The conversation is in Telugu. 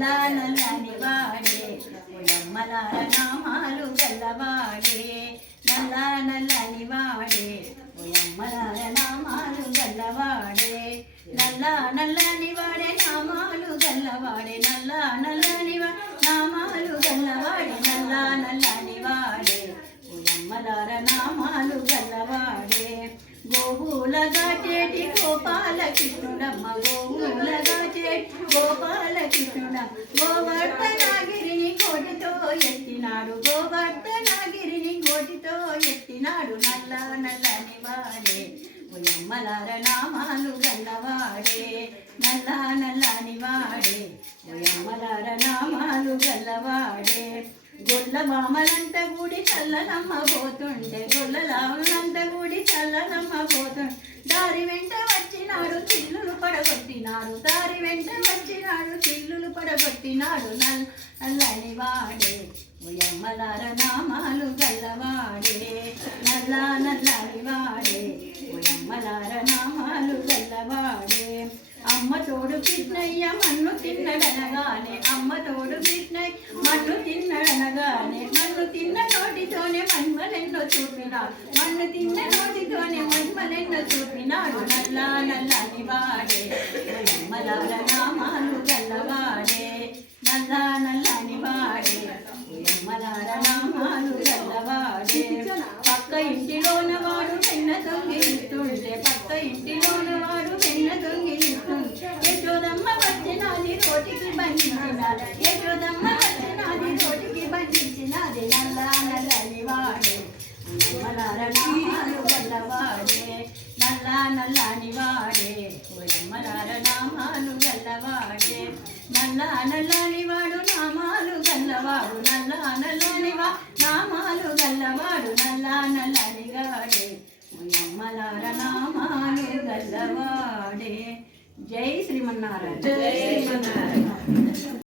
నల్ల నల్లని వాడే ఓయమ్మలార నామాలు గల్లవాడే నల్ల నల్లని వాడే ఓయమ్మలార నామాలు గల్లవాడే నల్ల నల్లని వాడే నామాలు గల్లవాడే నల్ల నల్లని నామాలు గల్లవాడే నల్ల నల్లని వాడే ఓయమ్మలార నామాలు గల్లవాడే గోవులగా చేటి గోపాల కృష్ణుడమ్మ గోవులగా చేటి గోపాల కృష్ణుడమ్మ గోవర్ధనగిరిని కోటితో ఎత్తినాడు గోవర్ధనగిరిని కోటితో ఎత్తినాడు నల్ల నల్లని వాడే ఓయమ్మలార నామాలు గల్లవాడే నల్ల నల్లని వాడే ఓయమ్మలార నామాలు గల్లవాడే గొల్ల మామలంత గుడి చల్లనమ్మ పోతుండే గొల్లలామలంత గుడి చల్లనమ్మ పోతుండే దారి వెంట వచ్చినాడు చిల్లులు పడగొట్టినాడు దారి వెంట వచ్చినాడు చిల్లులు పడగొట్టినాడు నల్లని వాడే ఓయమ్మలార నామాలు గల్లవాడే నల్ల నల్లని వాడే ఓయమ్మలార నామాలు గల్లవాడే అమ్మ తోడు కృష్ణయ్య మన్ను తిన్నడనగానే అమ్మ తోడు కృష్ణయ్య మన్ను తిన్నడనగానే మన్ను తిన్న నోటితోనే మన్మలెన్నో చూపినాడు మన్ను తిన్న నోటితోనే మన్మలెన్నో చూపినాడు నల్ల నల్లని వాడే ఓయమ్మలార నామాలు గల్లవాడే నల్ల నల్లని వాడే ఓయమ్మలార నామాలు గల్లవాడే పక్క ఇంటిలోన వాడు వెన్న దొంగిలిస్తుంటే పక్క ఇంటిలోన వాడు వెన్న దొంగిలిస్తుంటే యశోదమ్మ వచ్చినది రోటికి బంధించినాడు యశోదమ్మ వచ్చినది రోటికి బంధించినది నల్ల నల్లని వాడే ఓయమ్మలార నామాలు గల్లవాడే నల్ల నల్లని వాడే ఓయమ్మలార నామాలు గల్లవాడే నల్ల నల్లని వాడు నామాలు గల్లవాడు నల్ల నల్లని నామాలు గల్లవాడు నల్ల నల్లని గాడే ఓయమ్మలార నామాలు గల్లవాడే జై శ్రీమన్నారాయణ. జై శ్రీమన్నారాయణ.